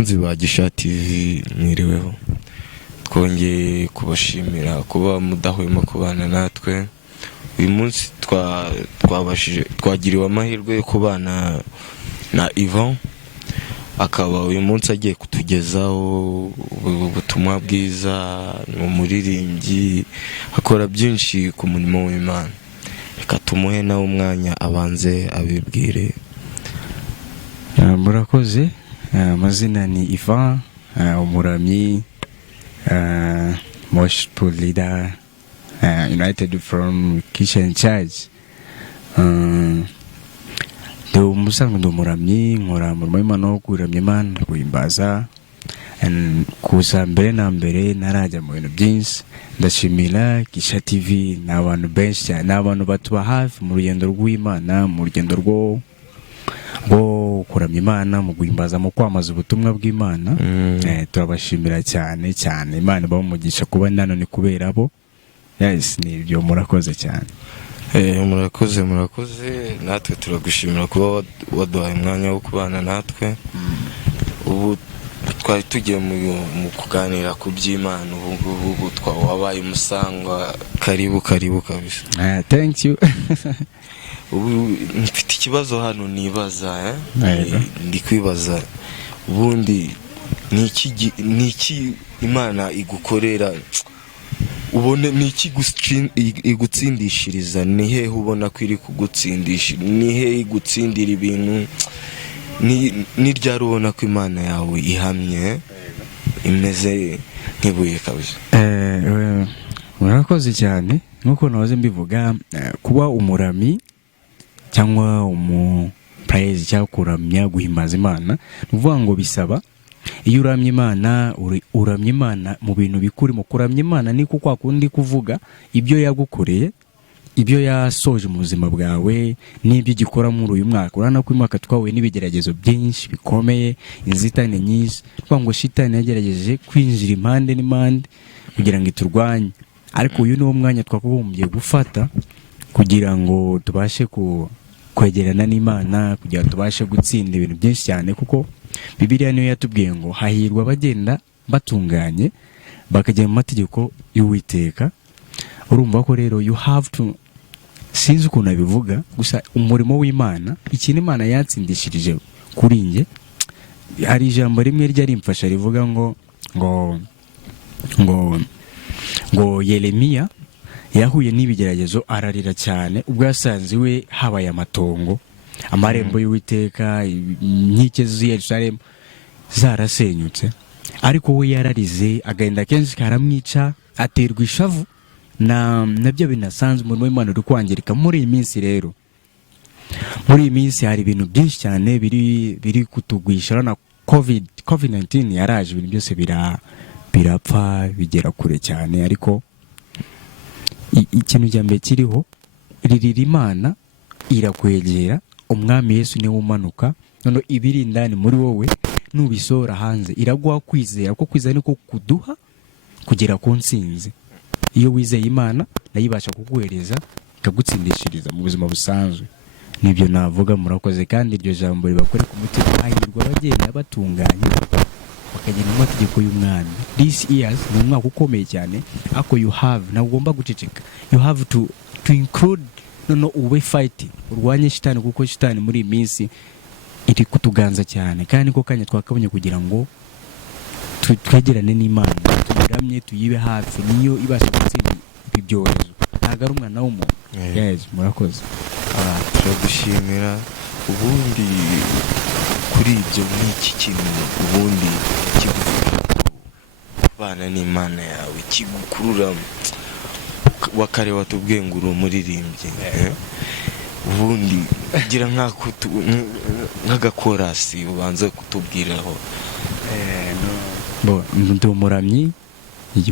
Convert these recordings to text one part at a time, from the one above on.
bakunzi ba Gisha TV mwiriweho, twongeye kubashimira kuba mudahwema kubana natwe. Uyu munsi twagiriwe amahirwe yo kubana na Ivan, akaba uyu munsi agiye kutugezaho ubutumwa bwiza. Ni umuririmbyi, akora byinshi ku murimo w'Imana. Reka tumuhe nawe umwanya abanze abibwire. Murakoze. Amazina ni Ivan, umuramyi, worship leader, United from Christian Church. Umusanzwe ndi umuramyi, nkora umurimo w'Imana wo kuramya Imana, guhimbaza. Kuza mbere na mbere narajya mu bintu byinshi. Ndashimira Gisha TV, n'abantu benshi cyane, n'abantu batuba hafi mu rugendo rw'Imana, mu rugendo rwo kuramya Imana, mu guhimbaza, mu kwamaza ubutumwa bw'Imana. Turabashimira cyane cyane. Imana bamugisha kuba nanone kubera bo. Yes, nibyo. Murakoze cyane. Murakoze natwe turagushimira kuba waduhaye umwanya wo kubana natwe. Ubu twari tugiye mu kuganira ku by'Imana. Ubu wabaye umusangwa. Karibu kabisa. Thank you. Ubu mfite ikibazo hano nibaza, ndi kwibaza ubundi niki Imana igukorera, ubone niki igutsindishiriza, ni hehe ubona ko iri kugutsindisha, ni hehe igutsindira ibintu, ni ryari ubona ko Imana yawe ihamye imeze nk'ibuye kabisa? Murakoze cyane. Nkuko nahoze mbivuga, kuba umurami cyangwa praise cyangwa kuramya, guhimbaza Imana, nuvuga ngo bisaba iyo uramya Imana, uramya Imana mu bintu bikuri. Mu kuramya Imana ni kwa kundi kuvuga ibyo yagukoreye, ibyo yasoje mu buzima bwawe, n'ibyo gikora muri uyu mwaka. Urana ko uyu mwaka twahuye n'ibigeragezo byinshi bikomeye, inzitane nyinshi, kuvuga ngo shitani yagerageje kwinjira impande n'impande kugira ngo iturwanye. Ariko uyu ni wo mwanya twakugombye gufata kugira ngo tubashe kwegerana n'Imana, kugira ngo tubashe gutsinda ibintu byinshi cyane. Kuko Bibiliya niyo yatubwiye ngo hahirwa abagenda batunganye bakajya mu mategeko y'Uwiteka. Urumva ko rero you have to, sinzi ukuntu abivuga, gusa umurimo w'Imana, ikintu Imana yatsindishirije kuri nge, hari ijambo rimwe ryari mfasha rivuga ngo Yeremiya yahuye n'ibigeragezo ararira cyane ubwo yasanze we habaye amatongo, amarembo y'Uwiteka, inkike z'i Yerusalemu zarasenyutse. Ariko we yararize, agahinda kenshi karamwica, aterwa ishavu, nabyo binasanzwe. Umurimo w'Imana uri kwangirika muri iyi minsi. Rero muri iyi minsi hari ibintu byinshi cyane biri kutugwisha. Na COVID-19 yaraje, ibintu byose birapfa bigera kure cyane. Ariko ikintu cya mbere kiriho, ririra Imana, irakwegera. Umwami Yesu niwe umanuka, none ibiri indani muri wowe nubisora hanze iraguha kwizera. Ko kwizera niko kuduha kugera ku ntsinzi. Iyo wizeye Imana nayo ibasha kuguhereza, ikagutsindishiriza mu buzima busanzwe. Nibyo navuga. Murakoze. kandi iryo jambo ribakore ku mutima, hahirwa abagenda batunganye bakagenda mu mategeko y'Umwami. This years ni umwaka ukomeye cyane, ako you have na ugomba guceceka. You have to include ube fight, urwanye shitani, kuko shitani muri iyi minsi iri kutuganza cyane. kandi niko kanya twakabonye kugira ngo twegerane n'Imana, tuyiramye, tuyibe hafi, niyo ibasha gutsinda ibi byorezo. Ntabwo ari umwana w'umuntu. Yes, murakoze. Turagushimira. Ubundi kuri ibyo n'iki kintu ubundi kigufasha kubana n'Imana yawe, kigukurura wakare watubwiye ngo uri umuririmbyi, ubundi gira nk'agakorasi ubanza kutubwiraho. Ndi umuramyi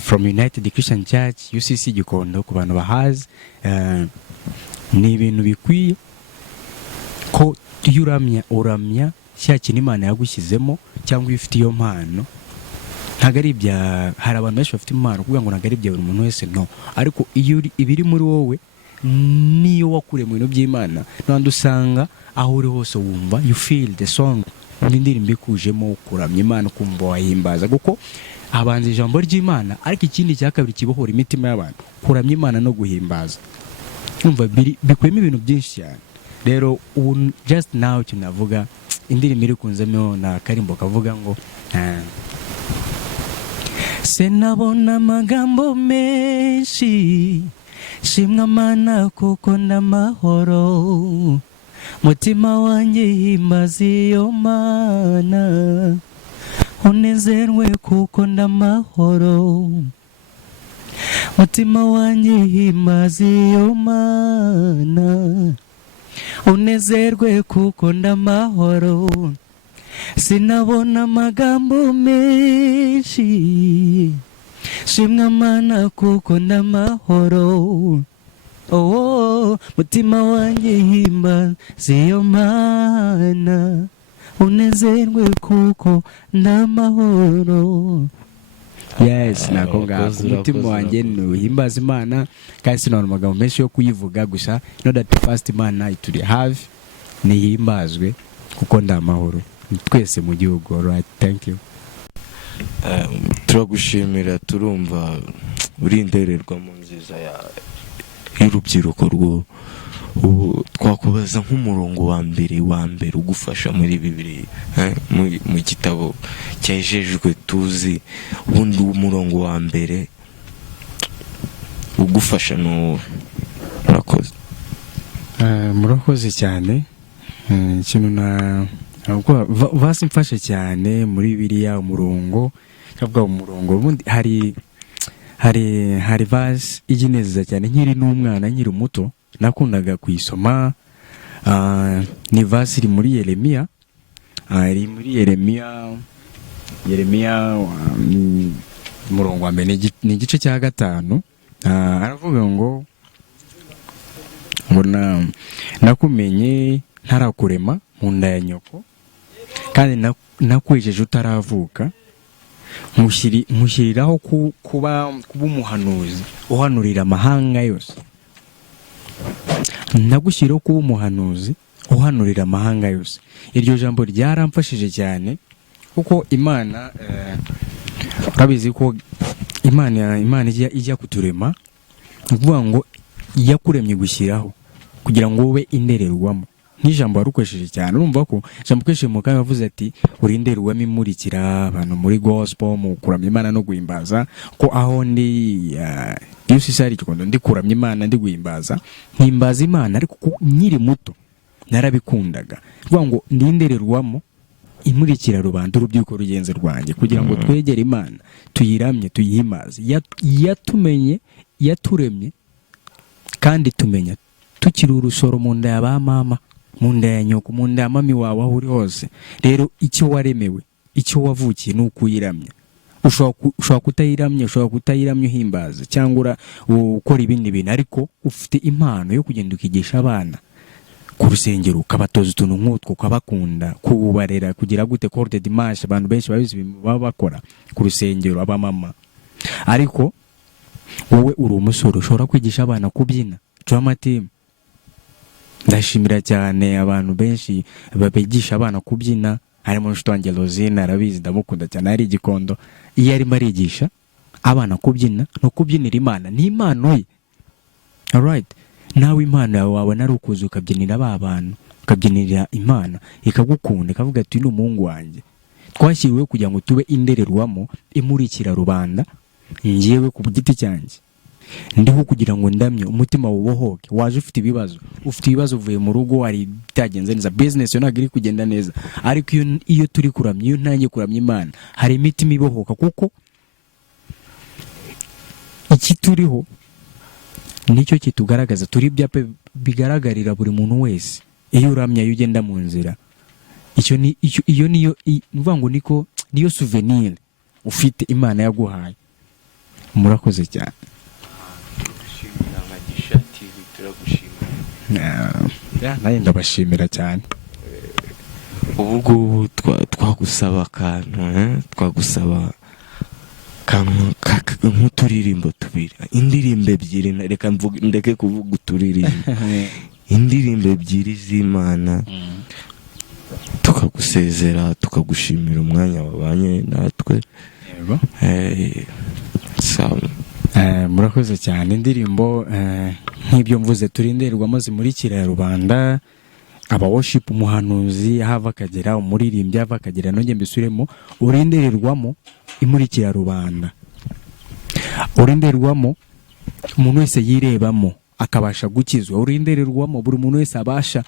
from United Christian Church UCC Gikondo. Ku bantu bahazi, ni ibintu bikwiye ko iyo uramya cya kintu Imana yagushyizemo, cyangwa iyo ufite iyo mpano. Ntabwo ari hari abantu benshi bafite impano kuvuga ngo ntabwo ari ibya buri muntu wese, no. Ariko iyo ibiri muri wowe niyo wakure mu bintu by'Imana, n'abandi usanga aho uri hose wumva you feel the song n'indirimbo ikujemo kuramya Imana kumva wayihimbaza kuko habanza ijambo ry'Imana ariko ikindi cya kabiri kibohora imitima y'abantu kuramya Imana no guhimbaza umva bikwemo ibintu byinshi cyane rero ubu just now tunavuga indirimbo iri kunzemo na karimbo kavuga ngo sinabona amagambo menshi shimwa Mana kuko ndamahoro mutima wanjye himbaza iyo Mana unezerwe kuko ndamahoro mutima wanjye himbaza iyo Mana unezerwe kuko ndamahoro sinabona amagambo menshi shimwa Mana kuko ndamahoro mutima wanjye himbaza iyo Mana unezerwe kuko ndamahoro. Yes, nako ngako umutima wanjye nuhimbaza Imana kandi sinabona amagambo menshi yo kuyivuga gusa know that the first Imana ituri have nihimbazwe kuko ndamahoro twese mu gihugu. Alright, thank you. Turagushimira turumva uri indererwamo nziza y'urubyiruko rwo twakubaza nk'umurongo wa mbere ugufasha muri Bibiliya mu gitabo cyejejwe tuzi ubundi umurongo wa mbere ugufasha no murakoze. Murakoze cyane ikintu na vasi mfashe cyane muri Bibiliya umurongo kavuga umurongo ubundi hari vasi igineza cyane nkiri n'umwana nkiri muto nakundaga kuyisoma ni vasi iri muri Yeremiya umurongo wa mbere ni igice cya 5 aravuga ngo nakumenye ntarakurema mu nda ya nyoko kandi nakwejeje utaravuka nkushyiriraho kuba umuhanuzi uhanurira amahanga yose. Nagushyiraho kuba umuhanuzi uhanurira amahanga yose. Iryo jambo ryaramfashije cyane kuko Imana urabizi ko Imana ijya kuturema uvuga ngo yakuremye gushyiraho kugira ngo ube indererwamo. N'ijambo warukoresheje cyane urumva ko jambo kweshe mu kandi bavuze ati urinderwamo imurikira abantu muri gospel mu kuramya Imana no guhimbaza ko aho ndi yusisari kikondo ndi kuramya Imana ndi guhimbaza mpimbaza Imana ariko nyiri muto narabikundaga uvuga ngo ndindererwamo imurikira rubanda urubyiruko rugenze rwanjye kugira ngo twegere Imana tuyiramye tuyihimaze yatumenye yaturemye kandi tumenya tukiri urusoro mu nda ya ba mama mu nda ya nyoko mu nda ya mami wawe aho uri hose. Rero icyo waremewe icyo wavukiye ni ukuyiramya. Ushobora kutayiramya uhimbaza cyangwa ukora ibindi bintu ariko ufite impano yo kugenda ukigisha abana ku rusengero ukabatoza utuntu nk'utwo ukabakunda kubarera kugira gute corde dimanche abantu benshi babizi baba bakora ku rusengero abamama. Ariko wowe uri umusore ushobora kwigisha abana kubyina drama team. Ndashimira cyane abantu benshi babigisha abana kubyina harimo n'ushitwange Rosine arabizi ndamukunda cyane ari igikondo iyo arimo arigisha abana kubyina no kubyinira Imana ni impano ye. Alright, nawe impano yawe wabona ari ukuza ukabyinira aba bantu ukabyinira Imana ikagukunda ikavuga ati ni umuhungu wanjye twashyiriwe kugira ngo tube indererwamo imurikira rubanda. Ngiyewe ku giti cyanjye ndiho kugira ngo ndamye umutima wubohoke. Waje ufite ibibazo uvuye mu rugo wari bitagenze neza business yo nagiri kugenda neza ariko iyo turi kuramya iyo ntangiye kuramya Imana hari imitima ibohoka kuko iki turiho nicyo kitugaragaza turi byape bigaragarira buri muntu wese iyo uramya iyo ugenda mu nzira. Iyo niyo mvuga ngo niko niyo souvenir ufite Imana yaguhaye. Murakoze cyane. Naye ndabashimira cyane. Ubu twagusaba twagusaba nk'uturirimbo tubiri indirimbo ebyiri reka ndeke kuvuga uturirimbo indirimbo ebyiri z'Imana tukagusaba. gusezera tukagushimira umwanya wabanye natwe. Yego. Sawa. Murakoze cyane. Indirimbo nk'ibyo mvuze turinderwamo zimurikira rubanda, aba worship, umuhanuzi hava akagera, umuririmbyi hava akagera, nongeye mbisubiremo, urindererwamo imurikira rubanda, urindererwamo umuntu wese yirebamo akabasha gukizwa, urindererwamo buri muntu wese abasha,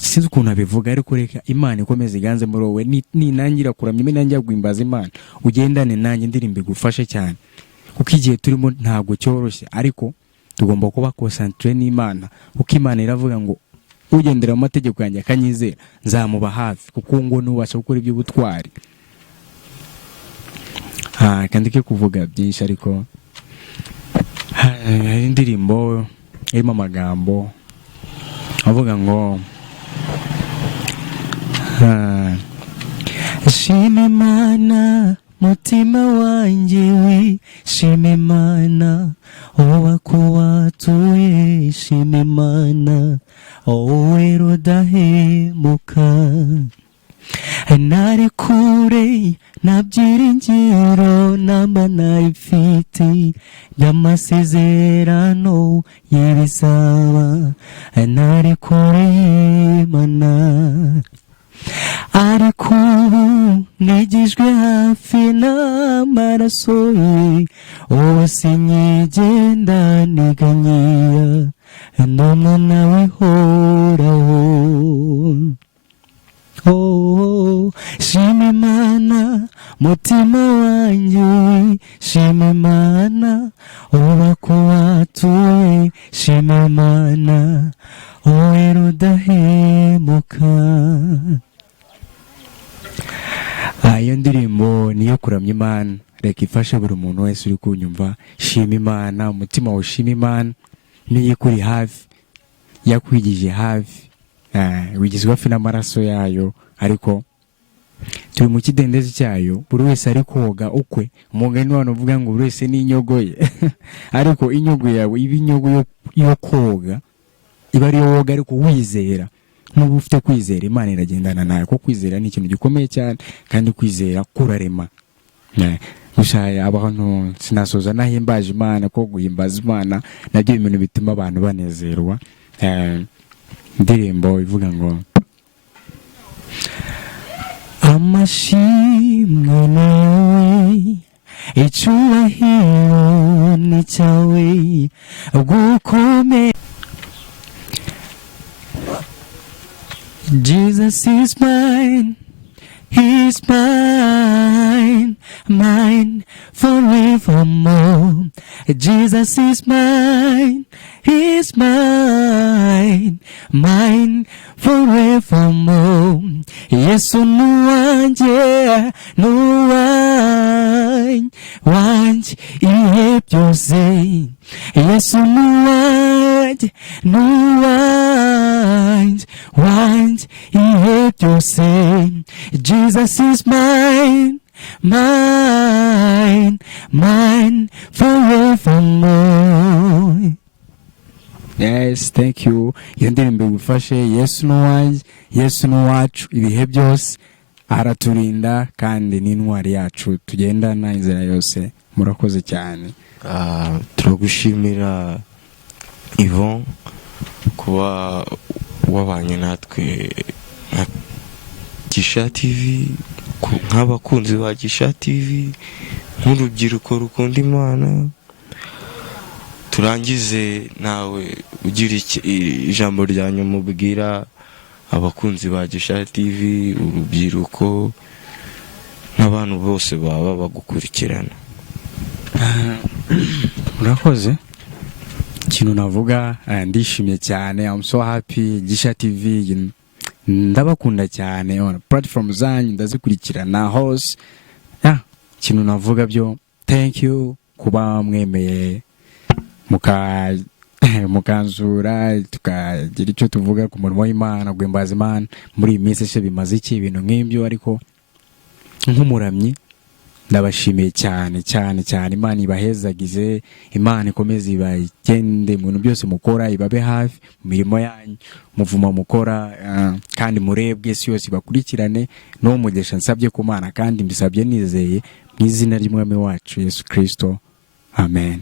sinzi ukuntu abivuga ariko reka Imana ikomeze iganze muri wowe, ninangira kuramya, ninangira guhimbaza Imana, ugendane nanjye indirimbo igufashe cyane, kuko igihe turimo ntabwo cyoroshye, ariko tugomba kuba concentré n'Imana, kuko Imana iravuga ngo ugendera mu mategeko yanjye akanyizera nzamuba hafi, kuko ngo nubasha gukora iby'ubutwari. Kandi ke kuvuga byinshi, ariko hari indirimbo irimo amagambo avuga ngo shima Imana mutima wanjye wishima Imana, wako watuye shima Imana, wowe rudahemuka, nari kure nta byiringiro namba nayifite y'amasezerano y'ibizaba, nari kure y'Imana, ariko ubu nigijwe hafi n'amaraso ye, ubu sinyigenda niganyira n'umwana w'ihoraho. Shima Imana mutima wanjye shima Imana, wako watuye shima Imana, wowe rudahemuka. Iyo ndirimbo niyo kuramya Imana, reka ifashe buri muntu wese uri kunyumva. Shima Imana, umutima wawe ushima Imana, niyo ikuri hafi, yakwigije hafi, wigizwe hafi n'amaraso yayo, ariko turi mu kidendezi cyayo, buri wese ari koga ukwe. Umugani wano uvuga ngo buri wese n'inyogo ye ariko inyogo yawe iba inyogo yo koga, iba ari yo woga, ariko wizera. Nuba ufite kwizera, Imana iragendana nawe, kuko kwizera ni ikintu gikomeye cyane, kandi kwizera kurarema. Gusa abantu sinasoza nahimbaje Imana, ko guhimbaza Imana nabyo ibintu bituma abantu banezerwa. Indirimbo ivuga ngo amashimwe nawe icyubahiro ni cyawe gukomeye. Jesus is mine, He's mine, mine forevermore. Jesus is mine, He's mine, mine forevermore. Yesu nuwanje, nuwanje, wanje ihe byose. Yesu nuwanje, nuwanje, wanje ihe byose. Jesus is mine, mine, mine forevermore. Yes, thank you. Iyo ndirimbo igufashe. Yesu nuwanje, Yesu nuwacu ibihe byose, araturinda kandi n'intwari yacu, tugendana inzira yose. Murakoze cyane. Turagushimira Yvan kuba wabanye natwe nka Gisha TV, nk'abakunzi ba Gisha TV, nk'urubyiruko rukunda Imana. Turangize nawe ugira ijambo rya nyuma ubwira abakunzi ba Gisha TV, urubyiruko n'abantu bose baba bagukurikirana. Murakoze. Ikintu navuga, ndishimye cyane. I'm so happy. Gisha TV ndabakunda cyane, on platform zanyu ndazikurikirana hose. Ikintu navuga byo, thank you kuba mwemeye mukanzura tukagira icyo tuvuga ku murimo w'Imana, guhimbaza Imana muri iyi minsi. Se bimaze iki ibintu nk'ibyo, ariko nk'umuramyi ndabashimiye cyane cyane cyane. Imana ibahezagize, Imana ikomeze ibagende mu bintu byose mukora, ibabe hafi mu mirimo yanyu, muvuma mukora, kandi murebwe isi yose ibakurikirane. No mugesha nsabye ku Mana kandi mbisabye nizeye mu izina ry'Umwami wacu Yesu Kristo, amen.